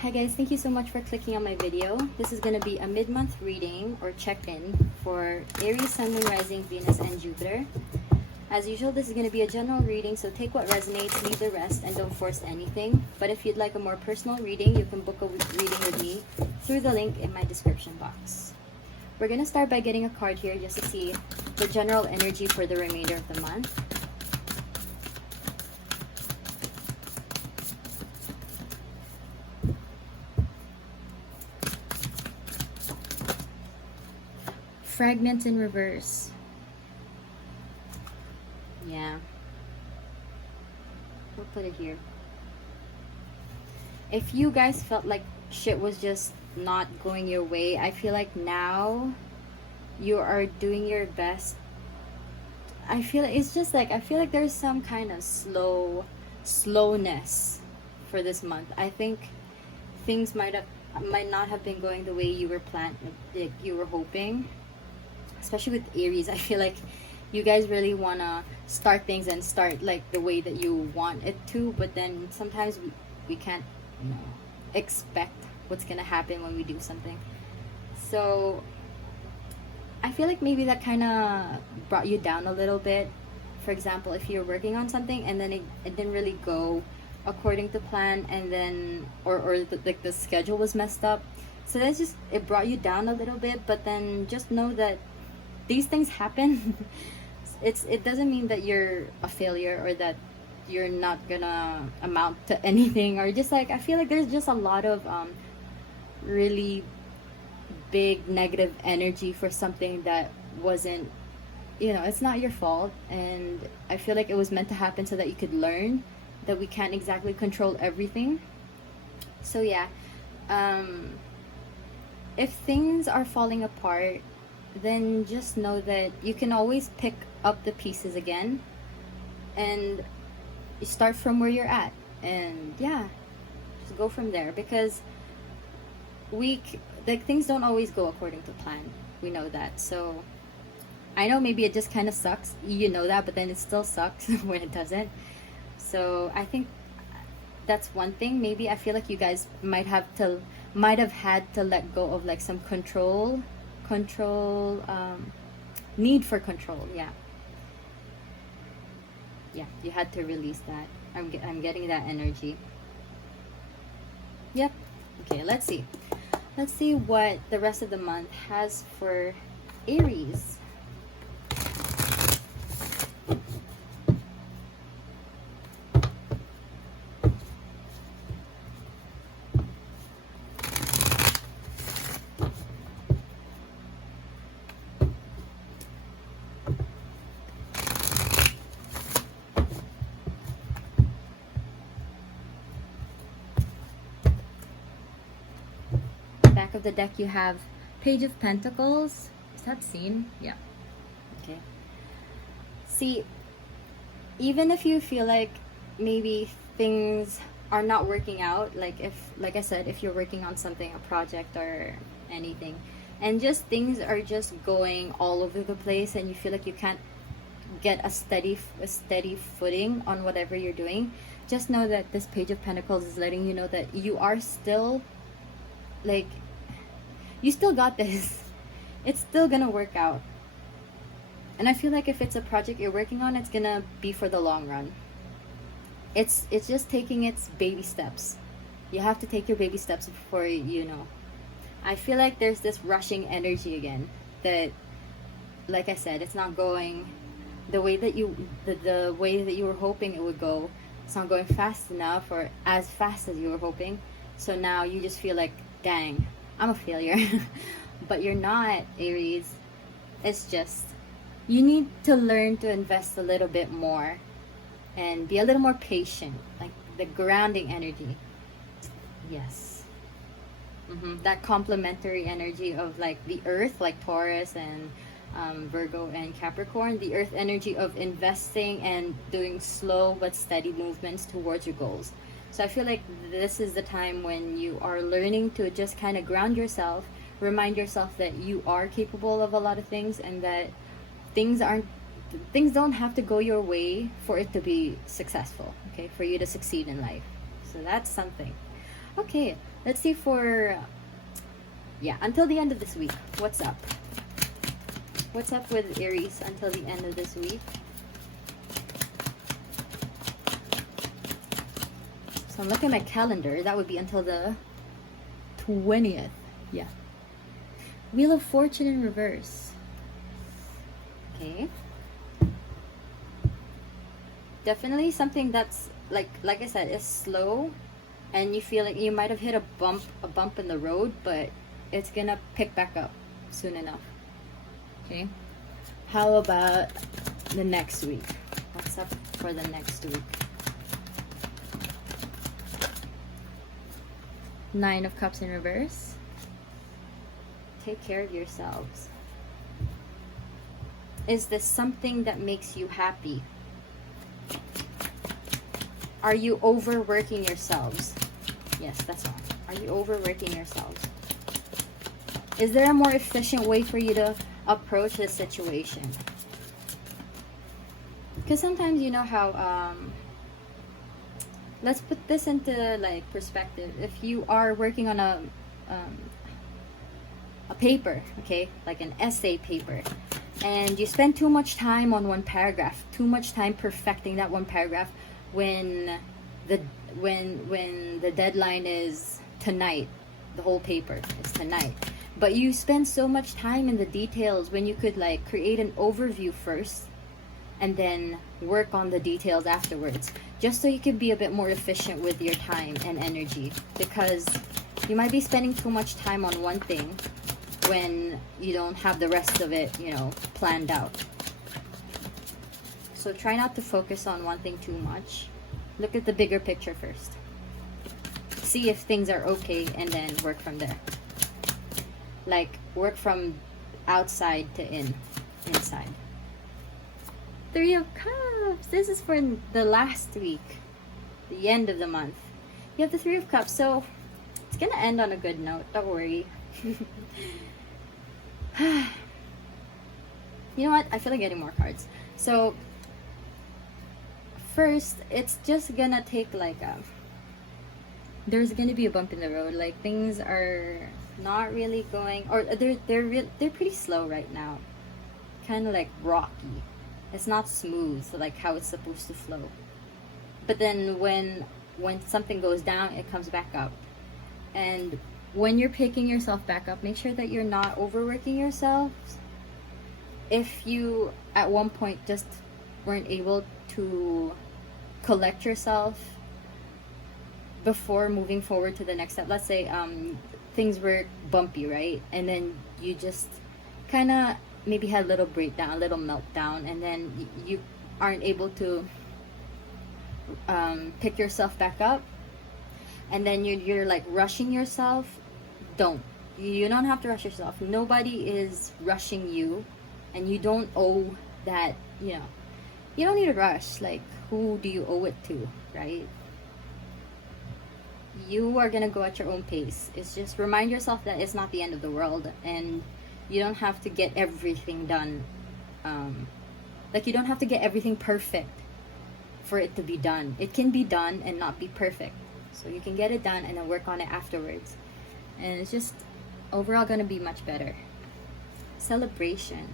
Hi guys, thank you so much for clicking on my video. This is going to be a mid-month reading or check-in for Aries, Sun, Moon, Rising, Venus, and Jupiter. As usual, this is going to be a general reading, so take what resonates, leave the rest, and don't force anything. But if you'd like a more personal reading, you can book a reading with me through the link in my description box. We're going to start by getting a card here just to see the general energy for the remainder of the month. Fragments in reverse. Yeah. We'll put it here. If you guys felt like shit was just not going your way, I feel like now you are doing your best. I feel like there's some kind of slowness for this month. I think things might not have been going the way you were like you were hoping. Especially with Aries, I feel like you guys really want to start things and start like the way that you want it to, but then sometimes we can't, expect what's gonna happen when we do something. So I feel like maybe that kind of brought you down a little bit. For example, if you're working on something and then it didn't really go according to plan, and then like the schedule was messed up, so that's just, it brought you down a little bit. But then just know that these things happen. It doesn't mean that you're a failure or that you're not gonna amount to anything, or just like, I feel like there's just a lot of really big negative energy for something that wasn't, it's not your fault. And I feel like it was meant to happen so that you could learn that we can't exactly control everything. So yeah, if things are falling apart, then just know that you can always pick up the pieces again and start from where you're at, and yeah, just go from there. Because things don't always go according to plan, we know that. So I know maybe it just kind of sucks, that, but then it still sucks when it doesn't. So I think that's one thing. Maybe I feel like you guys might have had to let go of like some need for control. Yeah, you had to release that. I'm getting that energy. Yep. Okay, let's see what the rest of the month has for Aries. Back of the deck, you have Page of Pentacles. Is that seen? Yeah. Okay. See, even if you feel like maybe things are not working out, like I said, if you're working on something, a project or anything, and just things are just going all over the place, and you feel like you can't get a steady footing on whatever you're doing, just know that this Page of Pentacles is letting you know that you are still, like, you still got this. It's still gonna work out. And I feel like if it's a project you're working on, it's gonna be for the long run. It's just taking its baby steps. You have to take your baby steps before I feel like there's this rushing energy again that, like I said, it's not going the way that the way that you were hoping it would go. It's not going fast enough or as fast as you were hoping. So now you just feel like, dang, I'm a failure. But you're not, Aries. It's just, you need to learn to invest a little bit more and be a little more patient, like the grounding energy. Yes. That complementary energy of like the earth, like Taurus and Virgo and Capricorn, the earth energy of investing and doing slow but steady movements towards your goals. So I feel like this is the time when you are learning to just kind of ground yourself, remind yourself that you are capable of a lot of things, and that things don't have to go your way for it to be successful, okay, for you to succeed in life. So that's something. Okay, let's see for, yeah, until the end of this week. What's up? What's up with Aries until the end of this week? So I'm looking at my calendar. That would be until the 20th. Yeah. Wheel of Fortune in reverse. Okay. Definitely something that's like I said, is slow, and you feel like you might have hit a bump in the road, but it's gonna pick back up soon enough. Okay. How about the next week? What's up for the next week? 9 of Cups in reverse. Take care of yourselves. Is this something that makes you happy? Are you overworking yourselves? Yes, that's wrong. Are you overworking yourselves? Is there a more efficient way for you to approach this situation? Because sometimes, you know how, let's put this into like perspective. If you are working on a paper, okay, like an essay paper, and you spend too much time on one paragraph, too much time perfecting that one paragraph, when the deadline is tonight, the whole paper is tonight, but you spend so much time in the details when you could like create an overview first and then work on the details afterwards, just so you could be a bit more efficient with your time and energy, because you might be spending too much time on one thing when you don't have the rest of it, you know, planned out. So try not to focus on one thing too much. Look at the bigger picture first. See if things are okay, and then work from there. Like, work from outside to inside. 3 of Cups. This is for the last week, the end of the month. You have the 3 of Cups, so it's gonna end on a good note. Don't worry. You know what? I feel like getting more cards. So first, it's just gonna take like there's gonna be a bump in the road. Like, things are not really going, or they're pretty slow right now. Kind of like rocky. It's not smooth, so like how it's supposed to flow. But then when something goes down, it comes back up. And when you're picking yourself back up, make sure that you're not overworking yourselves. If you at one point just weren't able to collect yourself before moving forward to the next step, let's say things were bumpy, right? And then you just kind of maybe had a little breakdown, a little meltdown, and then you aren't able to pick yourself back up, and then you're like rushing yourself. You don't have to rush yourself. Nobody is rushing you, and you don't owe that, you know, you don't need to rush. Like, who do you owe it to, right? You are gonna go at your own pace. It's just remind yourself that it's not the end of the world, and you don't have to get everything done. Like, you don't have to get everything perfect for it to be done. It can be done and not be perfect. So you can get it done and then work on it afterwards. And it's just overall gonna be much better. Celebration.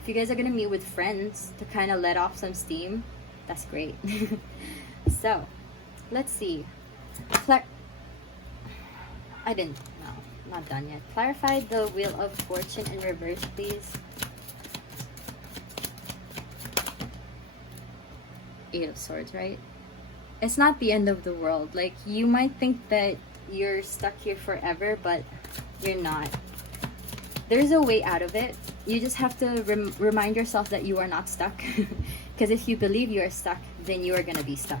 If you guys are gonna meet with friends to kind of let off some steam, that's great. So, let's see. I didn't, no, not done yet. Clarify the Wheel of Fortune in reverse, please. 8 of Swords, right? It's not the end of the world. Like, you might think that you're stuck here forever, but you're not. There's a way out of it. You just have to remind yourself that you are not stuck. Because if you believe you are stuck, then you are going to be stuck.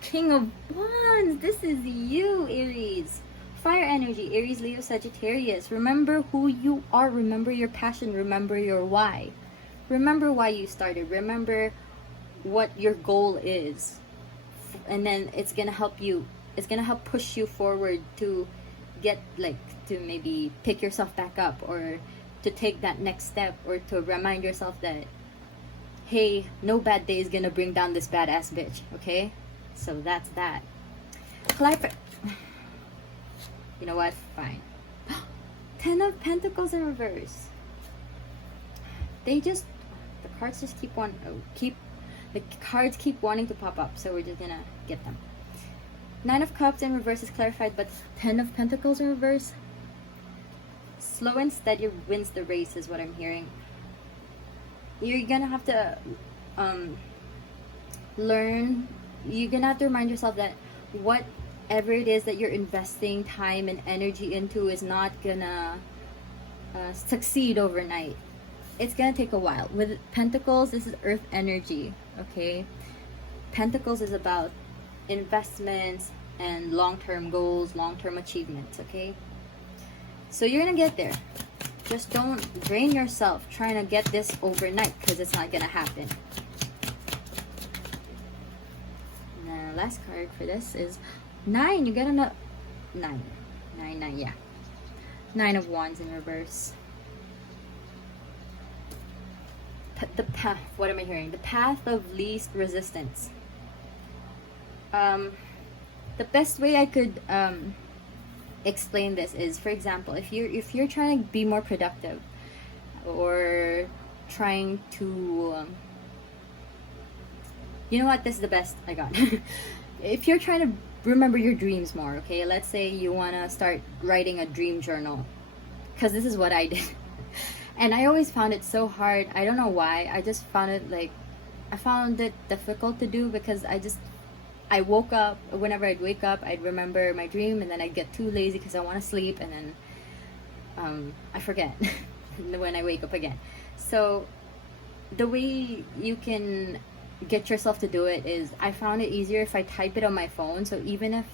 King of Wands, this is you, Aries. Fire energy, Aries, Leo, Sagittarius. Remember who you are. Remember your passion. Remember your why. Remember why you started. Remember what your goal is. And then it's gonna help you. It's gonna help push you forward to get, like, to maybe pick yourself back up, or to take that next step, or to remind yourself that, hey, no bad day is gonna bring down this badass bitch, okay? So that's that. Clarify. You know what? Fine. 10 of Pentacles in reverse. The cards just keep wanting to pop up, so we're just gonna get them. 9 of Cups in reverse is clarified, but 10 of Pentacles in reverse. Slow and steady wins the race is what I'm hearing. You're gonna have to learn. You're gonna have to remind yourself that whatever it is that you're investing time and energy into is not gonna succeed overnight. It's gonna take a while. With Pentacles, this is earth energy, okay? Pentacles is about investments and long-term goals, long-term achievements, okay? So you're gonna get there. Just don't drain yourself trying to get this overnight, because it's not gonna happen. Now, last card for this is 9. You get another 9. 9, yeah. 9 of Wands in reverse. The path, what am I hearing? The path of least resistance. The best way I could explain this is, for example, if you're trying to be more productive, or trying to you know what, this is the best I got. If you're trying to remember your dreams more, okay, let's say you want to start writing a dream journal, because this is what I did. And I always found it so hard. I don't know why. I just found it I found it difficult to do, because I woke up, whenever I'd wake up, I'd remember my dream, and then I'd get too lazy because I want to sleep, and then I forget when I wake up again. So the way you can get yourself to do it is, I found it easier if I type it on my phone. So even if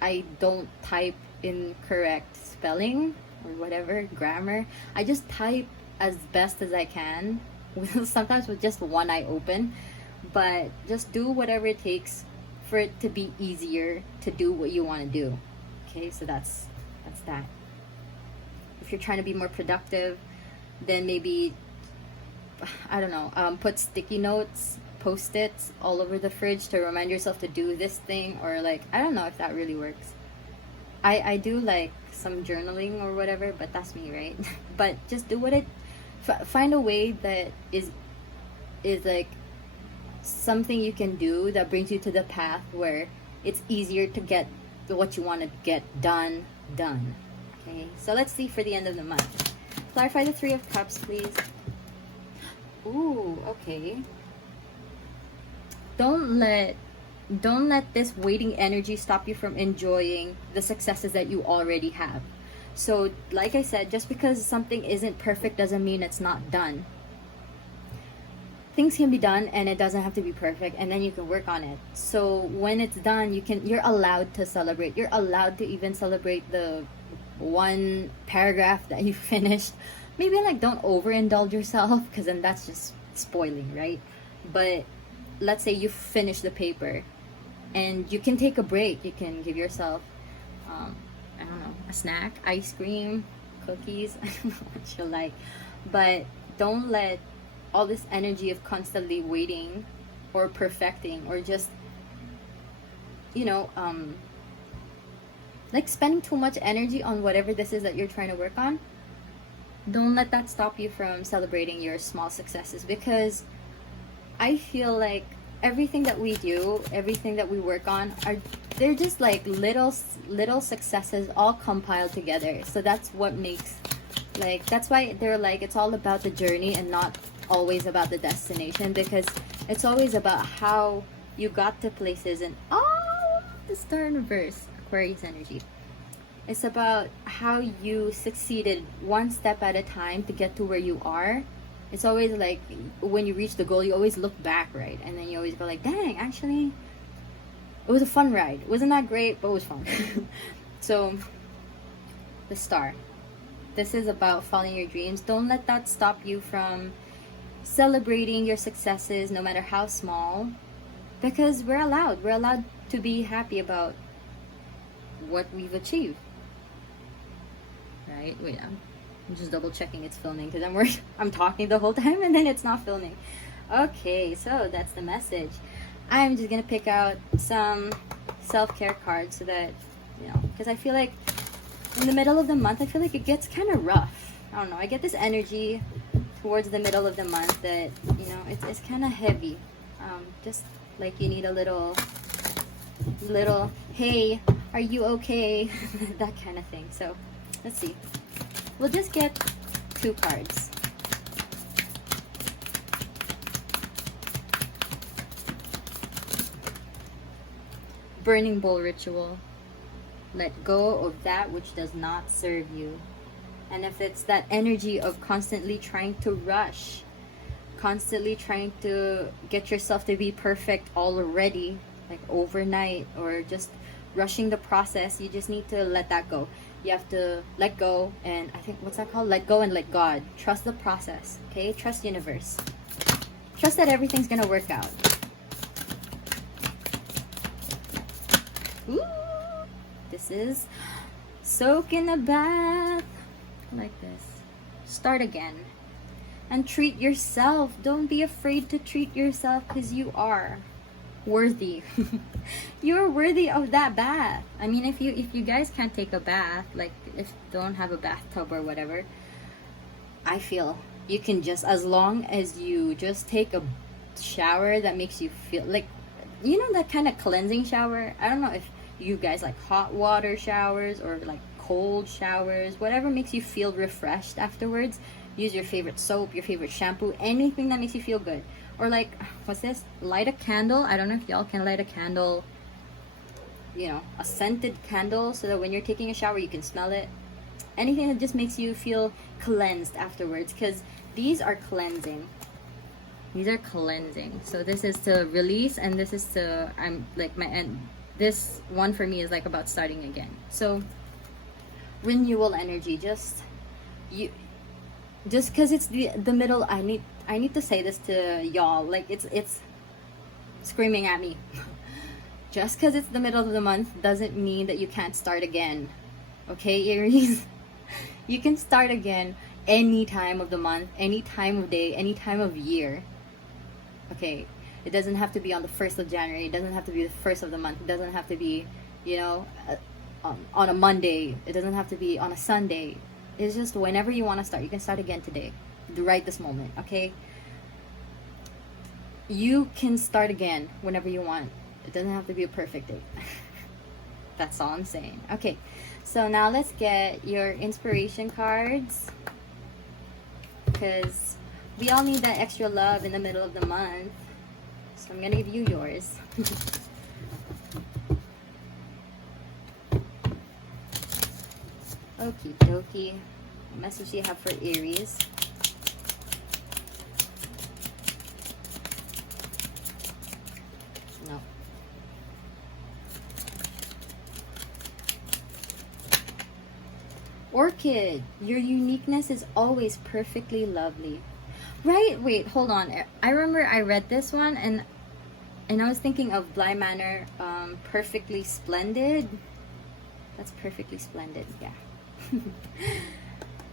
I don't type incorrect spelling or whatever, grammar, I just type as best as I can, sometimes with just one eye open. But just do whatever it takes for it to be easier to do what you want to do. Okay, so that's that. If you're trying to be more productive, then maybe, I don't know, put sticky notes, post-its all over the fridge to remind yourself to do this thing, or I don't know if that really works. I do some journaling or whatever, but that's me, right? But just do find a way that is something you can do that brings you to the path where it's easier to get what you want to get done. Okay, so let's see for the end of the month. Clarify the 3 of Cups, please. Ooh, okay. Don't let this waiting energy stop you from enjoying the successes that you already have. So like I said, just because something isn't perfect doesn't mean it's not done. Things can be done, and it doesn't have to be perfect, and then you can work on it. So when it's done, you're allowed to celebrate. You're allowed to even celebrate the one paragraph that you finished. Maybe don't overindulge yourself, because then that's just spoiling, right? But let's say you finish the paper and you can take a break. You can give yourself I don't know, a snack, ice cream, cookies, I don't know what you like. But don't let all this energy of constantly waiting or perfecting, or just spending too much energy on whatever this is that you're trying to work on. Don't let that stop you from celebrating your small successes, because I feel like everything that we do, everything that we work on, they're just little successes all compiled together. So that's what makes that's why they're it's all about the journey and not always about the destination, because it's always about how you got to places. And the Star in reverse, Aquarius energy. It's about how you succeeded one step at a time to get to where you are. It's always when you reach the goal, you always look back, right? And then you always go dang, actually it was a fun ride. It wasn't that great, but it was fun. So the Star, this is about following your dreams. Don't let that stop you from celebrating your successes, no matter how small, because we're allowed to be happy about what we've achieved, right? Wait, I'm just double checking it's filming, because I'm talking the whole time and then it's not filming. Okay, so that's the message. I'm just gonna pick out some self-care cards so that, you know, because I feel like in the middle of the month, I feel like it gets kind of rough. I don't know, I get this energy towards the middle of the month that, you know, it's kind of heavy. Just like you need a little, hey, are you okay? That kind of thing. So let's see. We'll just get 2 cards. Burning bowl ritual. Let go of that which does not serve you. And if it's that energy of constantly trying to rush, constantly trying to get yourself to be perfect already, like overnight, or just rushing the process, you just need to let that go. You have to let go, and I think, what's that called? Let go and let God. Trust the process, okay? Trust universe. Trust that everything's gonna work out. Ooh, this is soak in a bath. Like this. Start again. And treat yourself. Don't be afraid to treat yourself, because you are worthy. You're worthy of that bath. I mean, if you guys can't take a bath, like if don't have a bathtub or whatever, I feel you can just, as long as you just take a shower that makes you feel like, you know, that kind of cleansing shower. I don't know if you guys like hot water showers or like cold showers, whatever makes you feel refreshed afterwards. Use your favorite soap, your favorite shampoo, anything that makes you feel good. Or like, what's this? Light a candle. I don't know if y'all can light a candle, you know, a scented candle, so that when you're taking a shower, you can smell it. Anything that just makes you feel cleansed afterwards, because these are cleansing. These are cleansing. So this is to release, and this is to, I'm like my end. This one for me is like about starting again. So renewal energy, just because it's the middle. I need to say this to y'all, like it's screaming at me. Just because it's the middle of the month doesn't mean that you can't start again. Okay, Aries? You can start again any time of the month, any time of day, any time of year. Okay, it doesn't have to be on the 1st of January. It doesn't have to be the 1st of the month. It doesn't have to be, you know, on a Monday. It doesn't have to be on a Sunday. It's just whenever you want to start. You can start again today, right this moment. Okay, you can start again whenever you want. It doesn't have to be a perfect day. That's all I'm saying. Okay, so now let's get your inspiration cards, because we all need that extra love in the middle of the month. So I'm gonna give you yours. Okie dokie. What message do you have for Aries? No. Orchid, your uniqueness is always perfectly lovely. Right? Wait, hold on. I remember I read this one, and I was thinking of Bly Manor, perfectly splendid. That's perfectly splendid, yeah.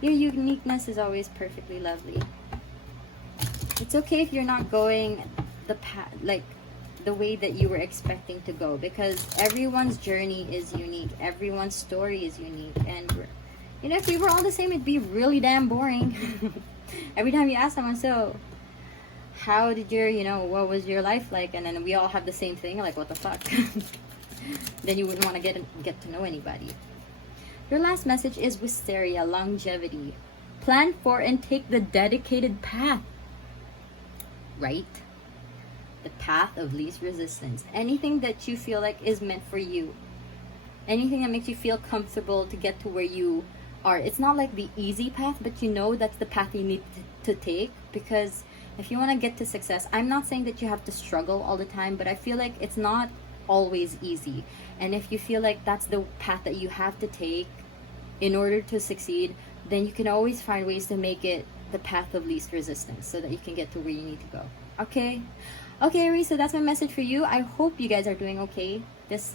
Your uniqueness is always perfectly lovely. It's okay if you're not going the path, like the way that you were expecting to go, because everyone's journey is unique. Everyone's story is unique, and you know, if we were all the same, it'd be really damn boring. Every time you ask someone, so how did your, you know, what was your life like, and then we all have the same thing, like what the fuck. Then you wouldn't want to get to know anybody. Your last message is Wisteria, longevity. Plan for and take the dedicated path. Right? The path of least resistance. Anything that you feel like is meant for you. Anything that makes you feel comfortable to get to where you are. It's not like the easy path, but you know that's the path you need to take, because if you want to get to success, I'm not saying that you have to struggle all the time, but I feel like it's not always easy. And if you feel like that's the path that you have to take in order to succeed, then you can always find ways to make it the path of least resistance, so that you can get to where you need to go. Okay, Aries, so that's my message for you. I hope you guys are doing okay this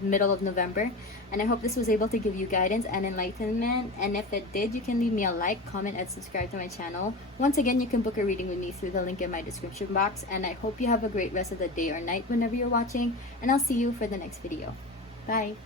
middle of November. And I hope this was able to give you guidance and enlightenment. And if it did, you can leave me a like, comment, and subscribe to my channel. Once again, you can book a reading with me through the link in my description box. And I hope you have a great rest of the day or night whenever you're watching. And I'll see you for the next video. Bye!